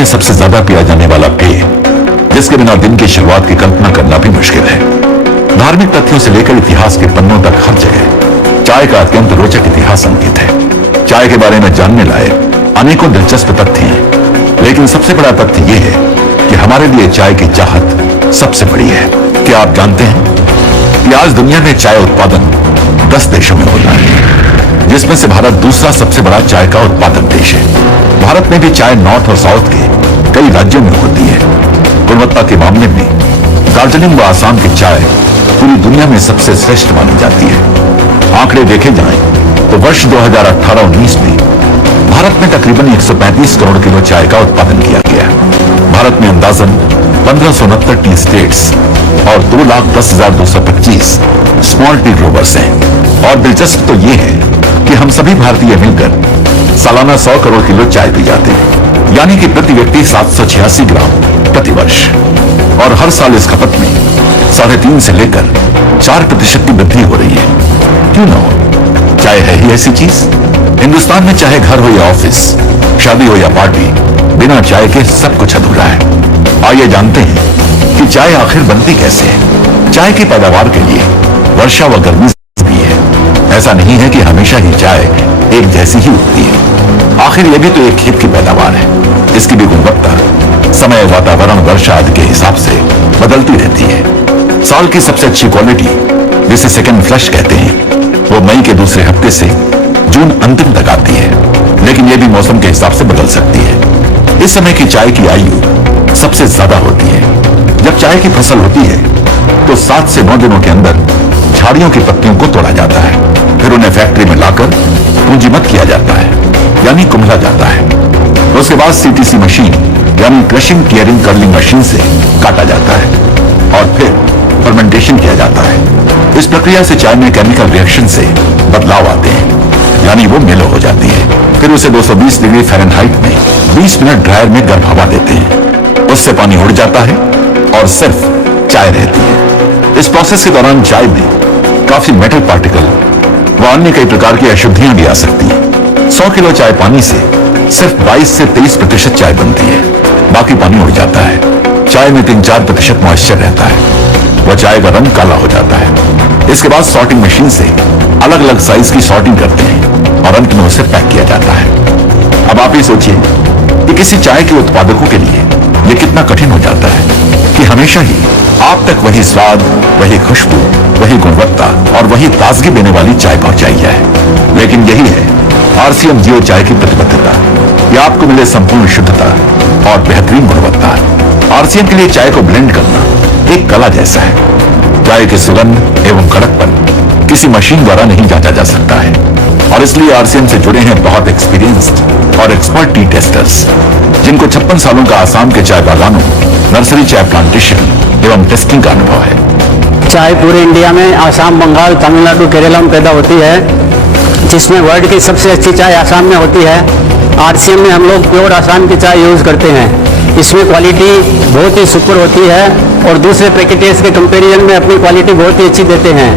में सबसे ज्यादा पिया जाने वाला पेय, जिसके बिना दिन की शुरुआत की कल्पना करना भी मुश्किल है। धार्मिक तथ्यों से लेकर इतिहास के पन्नों तक हर जगह चाय का अत्यंत रोचक इतिहास अंकित है। चाय के बारे में जानने लायक अनेकों दिलचस्प तथ्य हैं, लेकिन सबसे बड़ा तथ्य यह है कि हमारे लिए चाय की चाहत सबसे बड़ी है। क्या आप जानते हैं कि आज दुनिया में चाय उत्पादन 10 देशों में होता है, जिसमें से भारत दूसरा सबसे बड़ा चाय का उत्पादक देश है। भारत में भी चाय नॉर्थ और साउथ के कई राज्यों में होती है। गुणवत्ता के मामले में दार्जिलिंग व आसाम की चाय पूरी दुनिया में सबसे श्रेष्ठ मानी जाती है। आंकड़े देखे जाएं तो वर्ष 2018-19 में भारत में तकरीबन 135 करोड़ किलो चाय का उत्पादन किया गया। भारत में अंदाजन 1569 टी स्टेट्स और 2,10,225 स्मॉल टी ग्रोवर्स हैं। और दिलचस्प तो ये है कि हम सभी भारतीय मिलकर सालाना 100 करोड़ किलो चाय पी जाते हैं, यानी कि प्रति व्यक्ति 786 ग्राम प्रति वर्ष। और हर साल इस खपत में 3.5 से लेकर 4% की वृद्धि हो रही है। क्यों न हो, चाय है ही ऐसी चीज। हिंदुस्तान में चाहे घर हो या ऑफिस, शादी हो या पार्टी, बिना चाय के सब कुछ अधूरा है। आइए जानते हैं कि चाय आखिर बनती कैसे है। चाय की पैदावार के लिए वर्षा व गर्मी भी है। ऐसा नहीं है कि हमेशा ही चाय एक जैसी ही उगती है। आखिर यह भी तो एक खेत की पैदावार है। इसकी भी गुणवत्ता समय, वातावरण, वर्षा आदि के हिसाब से बदलती रहती है। साल की सबसे अच्छी क्वालिटी, जिसे सेकंड फ्लश कहते हैं, वो मई के दूसरे हफ्ते से जून अंतिम तक आती है, लेकिन यह भी मौसम के हिसाब से बदल सकती है। इस समय की चाय की आयु सबसे ज्यादा होती है। जब चाय की फसल होती है तो 7 से 9 दिनों के अंदर झाड़ियों की पत्तियों को तोड़ा जाता है, फिर उन्हें फैक्ट्री में लाकर पूंजीमत किया जाता है, यानी कुम्हला जाता है। उसके बाद सीटीसी मशीन यानी क्रशिंग टियरिंग कर्लिंग मशीन से काटा जाता है और फिर फर्मेंटेशन किया जाता है। इस प्रक्रिया से चाय में केमिकल रिएक्शन से बदलाव आते हैं, यानी वो मेलो हो जाती है। फिर उसे 220 डिग्री फ़ारेनहाइट में 20 मिनट ड्रायर में गर्म हवा देते हैं। उससे पानी उड़ जाता है और सिर्फ चाय रहती है। इस प्रोसेस के दौरान चाय में काफी मेटल पार्टिकल व अन्य कई प्रकार की अशुद्धियां भी आ सकती हैं। 100 किलो चाय पानी से सिर्फ 22 से 23% चाय बनती है, बाकी पानी उड़ जाता है। चाय में 3-4% मॉइस्चर रहता है। वह चाय का रंग काला हो जाता है। इसके बाद सॉर्टिंग मशीन से अलग अलग साइज की सॉर्टिंग करते हैं और अंत में उसे पैक किया जाता है। अब आप ही सोचिए कि किसी चाय के उत्पादकों के लिए यह कितना कठिन हो जाता है कि हमेशा ही आप तक वही स्वाद, वही खुशबू, वही गुणवत्ता और वही ताजगी देने वाली चाय पहुंचाई जाए। लेकिन यही है आरसीएम जियो चाय की प्रतिबद्धता कि आपको मिले संपूर्ण शुद्धता और बेहतरीन गुणवत्ता। आरसीएम के लिए चाय को ब्लेंड करना एक कला जैसा है। चाय की सुगंध एवं कड़कपन किसी मशीन द्वारा नहीं जांचा जा सकता है, और इसलिए आरसीएम से जुड़े हैं बहुत एक्सपीरियंस्ड और एक्सपर्ट टी टेस्टर्स, जिनको 56 सालों का आसाम के चाय बागानों, नर्सरी चाय प्लांटेशन एवं टेस्टिंग का अनुभव है। चाय पूरे इंडिया में आसाम, बंगाल, तमिलनाडु, केरला में पैदा होती है, जिसमें वर्ल्ड की सबसे अच्छी चाय आसाम में होती है। आरसीएम में हम लोग प्योर आसाम की चाय यूज़ करते हैं। इसमें क्वालिटी बहुत ही सुपर होती है और दूसरे पैकेटेज के कंपैरिजन में अपनी क्वालिटी बहुत ही अच्छी देते हैं।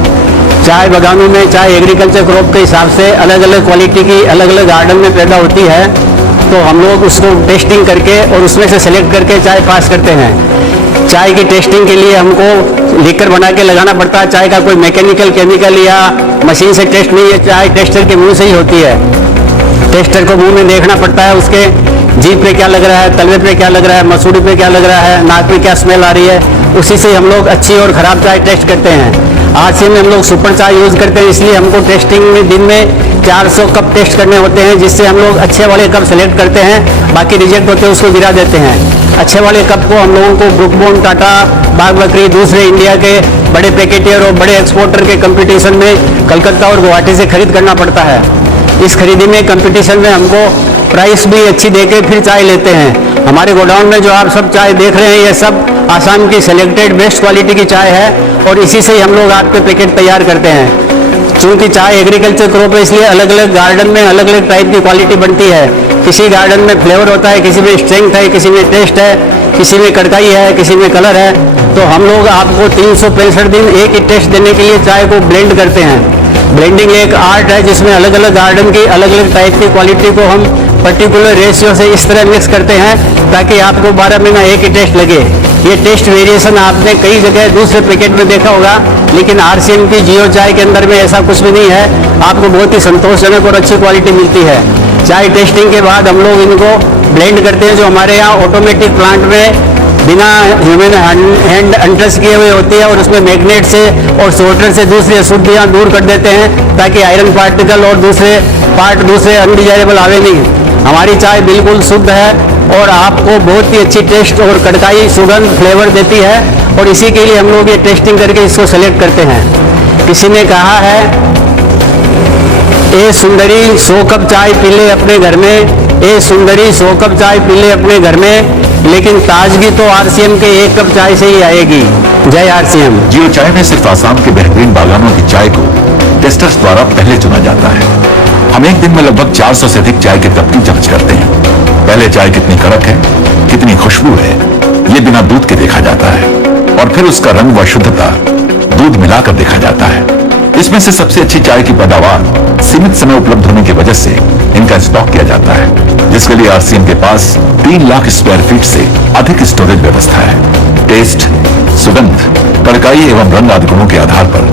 चाय बागानों में चाय एग्रीकल्चर क्रॉप के हिसाब से अलग अलग क्वालिटी की अलग अलग गार्डन में पैदा होती है, तो हम लोग उसको टेस्टिंग करके और उसमें से सेलेक्ट करके चाय पास करते हैं। चाय की टेस्टिंग के लिए हमको लीकर बना के लगाना पड़ता है। चाय का कोई मैकेनिकल, केमिकल या मशीन से टेस्ट नहीं है, चाय टेस्टर के मुंह से ही होती है। टेस्टर को मुंह में देखना पड़ता है, उसके जीभ पे क्या लग रहा है, तलवे पे क्या लग रहा है, मसूड़ी पे क्या लग रहा है, नाक पे क्या स्मेल आ रही है, उसी से हम लोग अच्छी और ख़राब चाय टेस्ट करते हैं। आरसीएम में हम लोग सुपर चाय यूज़ करते हैं, इसलिए हमको टेस्टिंग में दिन में 400 कप टेस्ट करने होते हैं, जिससे हम लोग अच्छे वाले कप सेलेक्ट करते हैं, बाकी रिजेक्ट होते हैं उसको गिरा देते हैं। अच्छे वाले कप को हम लोगों को ब्रुकबोन, टाटा, बाग बकरी, दूसरे इंडिया के बड़े पैकेटियर और बड़े एक्सपोर्टर के कंपटीशन में कलकत्ता और गुवाहाटी से खरीद करना पड़ता है। इस खरीदी में कंपटीशन में हमको प्राइस भी अच्छी देके फिर चाय लेते हैं। हमारे गोडाउन में जो आप सब चाय देख रहे हैं, ये सब आसाम की सेलेक्टेड बेस्ट क्वालिटी की चाय है और इसी से ही हम लोग आपके पैकेट तैयार करते हैं। चूँकि चाय एग्रीकल्चर क्रॉप है, इसलिए अलग अलग गार्डन में अलग अलग टाइप की क्वालिटी बनती है। किसी गार्डन में फ्लेवर होता है, किसी में स्ट्रेंथ है, किसी में टेस्ट है, किसी में कड़काई है, किसी में कलर है। तो हम लोग आपको 365 दिन एक ही टेस्ट देने के लिए चाय को ब्लेंड करते हैं। ब्लेंडिंग एक आर्ट है जिसमें अलग अलग गार्डन की अलग अलग टाइप की क्वालिटी को हम पर्टिकुलर रेशियो से इस तरह मिक्स करते हैं ताकि आपको 12 महीना एक ही टेस्ट लगे। ये टेस्ट वेरिएशन आपने कई जगह दूसरे पैकेट में देखा होगा, लेकिन आरसीएम की जियो चाय के अंदर में ऐसा कुछ भी नहीं है। आपको बहुत ही संतोषजनक और अच्छी क्वालिटी मिलती है। चाय टेस्टिंग के बाद हम लोग इनको ब्लेंड करते हैं, जो हमारे यहाँ ऑटोमेटिक प्लांट में बिना ह्यूमन हैंड अनटच किए हुए होती है, और उसमें मैग्नेट से और सोल्डर से दूसरी अशुद्धियाँ दूर कर देते हैं ताकि आयरन पार्टिकल और दूसरे अनडिजायरेबल आवे नहीं। हमारी चाय बिल्कुल शुद्ध है और आपको बहुत ही अच्छी टेस्ट और कड़काई सुगंध फ्लेवर देती है, और इसी के लिए हम लोग ये टेस्टिंग करके इसको सेलेक्ट करते हैं। किसी ने कहा है, ए सुंदरी 100 कप चाय पी ले अपने घर में, ए सुंदरी 100 कप चाय पी ले अपने घर में, लेकिन ताजगी तो आरसीएम के 1 कप चाय से ही आएगी। जय आरसीएम। जियो चाय में सिर्फ आसाम के बेहतरीन बागानों की चाय को टेस्टर्स द्वारा पहले चुना जाता है। हम एक दिन में लगभग 400 से अधिक चाय के कप की जांच करते हैं। पहले चाय कितनी कड़क है, कितनी खुशबू है, ये बिना दूध के देखा जाता है, और फिर उसका रंग व शुद्धता दूध मिलाकर देखा जाता है। इसमें से सबसे अच्छी चाय की पैदावार सीमित समय उपलब्ध होने की वजह से इनका स्टॉक किया जाता है, जिसके लिए आरसीएम के पास 3 लाख स्क्वायर फीट से अधिक स्टोरेज व्यवस्था है। टेस्ट, सुगंध, कड़काई एवं रंग आदि गुणों के आधार पर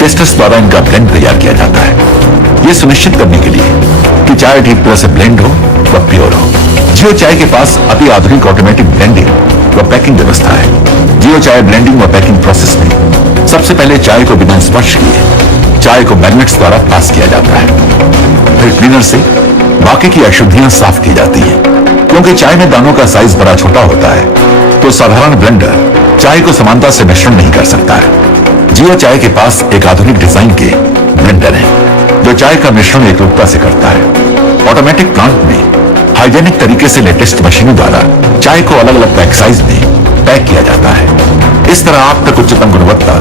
टेस्टर्स द्वारा इनका ब्लेंड तैयार किया जाता है, ये सुनिश्चित करने के लिए कि चाय ठीक तरह से ब्लेंड हो व प्योर हो। जियो चाय के पास अति आधुनिक ऑटोमेटिक ब्लेंडिंग व पैकिंग व्यवस्था है। जियो चाय ब्लेंडिंग व पैकिंग प्रोसेस में सबसे पहले चाय को बिना स्पर्श किए चाय को मैग्नेट्स द्वारा पास किया जाता है, फिर क्लीनर से बाकी की अशुद्धियां साफ की जाती हैं। क्योंकि चाय में दानों का साइज बड़ा छोटा होता है, तो साधारण ब्लेंडर चाय को समानता से मिश्रण नहीं कर सकता है। जियो चाय के पास एक आधुनिक डिजाइन के ब्लेंडर है, जो चाय का मिश्रण एकरूपता से करता है। ऑटोमेटिक प्लांट में हाइजेनिक तरीके से लेटेस्ट मशीनों द्वारा चाय को अलग अलग पैक साइज में पैक किया जाता है। इस तरह आप तक उच्चतम गुणवत्ता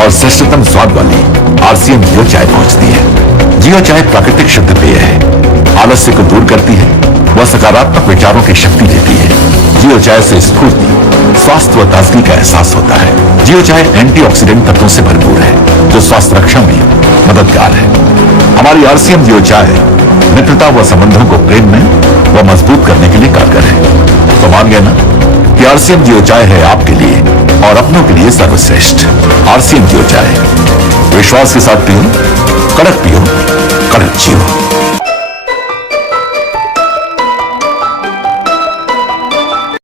और श्रेष्ठतम स्वाद वाली आरसीएम जियो चाय पहुंचती है। जियो चाय प्राकृतिक शुद्ध पेय है, आलस्य को दूर करती है, वह सकारात्मक विचारों की शक्ति देती है। जियो चाय से स्फूर्ति, स्वास्थ्य व ताजगी का एहसास होता है। जियो चाय एंटीऑक्सीडेंट तत्वों से भरपूर है, जो स्वास्थ्य रक्षा में मददगार है। हमारी आरसीएम जियो चाय मित्रता व संबंधों को प्रेम में व मजबूत करने के लिए कारगर है। तो मान गए ना कि आरसीएम जियो चाय है आपके लिए और अपनों के लिए सर्वश्रेष्ठ। आरसीएम जियो चाय, विश्वास के साथ पियो, कड़क पियो, कड़क जियो।